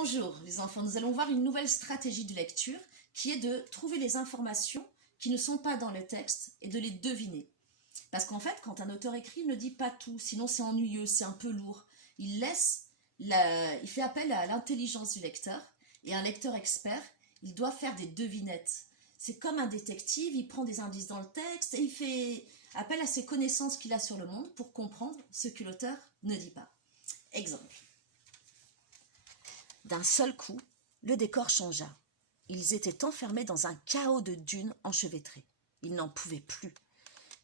Bonjour les enfants, nous allons voir une nouvelle stratégie de lecture qui est de trouver les informations qui ne sont pas dans le texte et de les deviner. Parce qu'en fait, quand un auteur écrit, il ne dit pas tout, sinon c'est ennuyeux, c'est un peu lourd. Il fait appel à l'intelligence du lecteur, et un lecteur expert, il doit faire des devinettes. C'est comme un détective, il prend des indices dans le texte et il fait appel à ses connaissances qu'il a sur le monde pour comprendre ce que l'auteur ne dit pas. Exemple. D'un seul coup, le décor changea. Ils étaient enfermés dans un chaos de dunes enchevêtrées. Ils n'en pouvaient plus.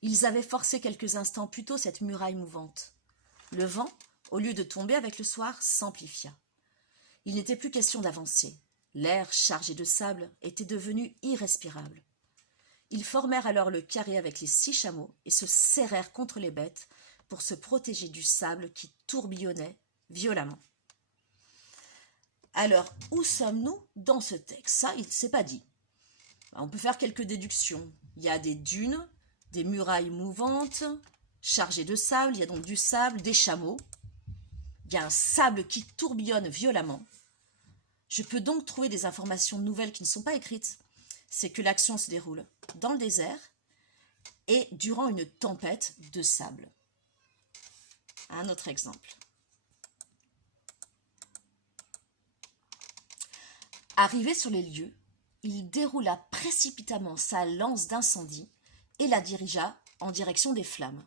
Ils avaient forcé quelques instants plus tôt cette muraille mouvante. Le vent, au lieu de tomber avec le soir, s'amplifia. Il n'était plus question d'avancer. L'air, chargé de sable, était devenu irrespirable. Ils formèrent alors le carré avec les 6 chameaux et se serrèrent contre les bêtes pour se protéger du sable qui tourbillonnait violemment. Alors, où sommes-nous dans ce texte? Ça, il ne s'est pas dit. On peut faire quelques déductions. Il y a des dunes, des murailles mouvantes, chargées de sable, il y a donc du sable, des chameaux. Il y a un sable qui tourbillonne violemment. Je peux donc trouver des informations nouvelles qui ne sont pas écrites. C'est que l'action se déroule dans le désert et durant une tempête de sable. Un autre exemple. Arrivé sur les lieux, il déroula précipitamment sa lance d'incendie et la dirigea en direction des flammes.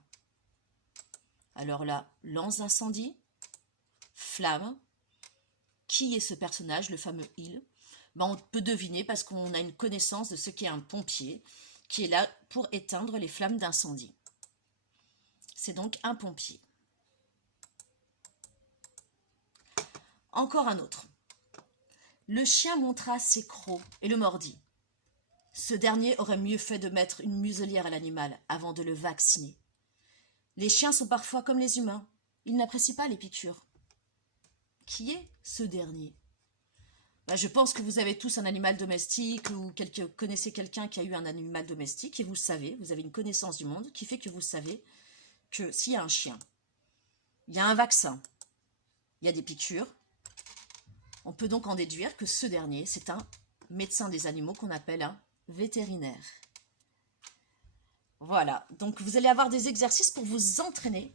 Alors là, lance d'incendie, flamme. Qui est ce personnage, le fameux il? On peut deviner parce qu'on a une connaissance de ce qu'est un pompier qui est là pour éteindre les flammes d'incendie. C'est donc un pompier. Encore un autre. Le chien montra ses crocs et le mordit. Ce dernier aurait mieux fait de mettre une muselière à l'animal avant de le vacciner. Les chiens sont parfois comme les humains. Ils n'apprécient pas les piqûres. Qui est ce dernier? Je pense que vous avez tous un animal domestique ou connaissez quelqu'un qui a eu un animal domestique et vous savez, vous avez une connaissance du monde qui fait que vous savez que s'il y a un chien, il y a un vaccin, il y a des piqûres. On peut donc en déduire que ce dernier, c'est un médecin des animaux qu'on appelle un vétérinaire. Voilà, donc vous allez avoir des exercices pour vous entraîner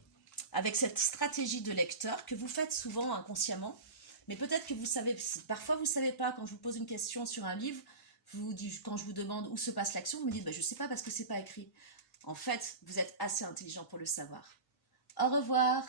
avec cette stratégie de lecteur que vous faites souvent inconsciemment. Mais peut-être que vous savez, parfois vous ne savez pas, quand je vous pose une question sur un livre, quand je vous demande où se passe l'action, vous me dites je ne sais pas parce que ce n'est pas écrit. En fait, vous êtes assez intelligent pour le savoir. Au revoir.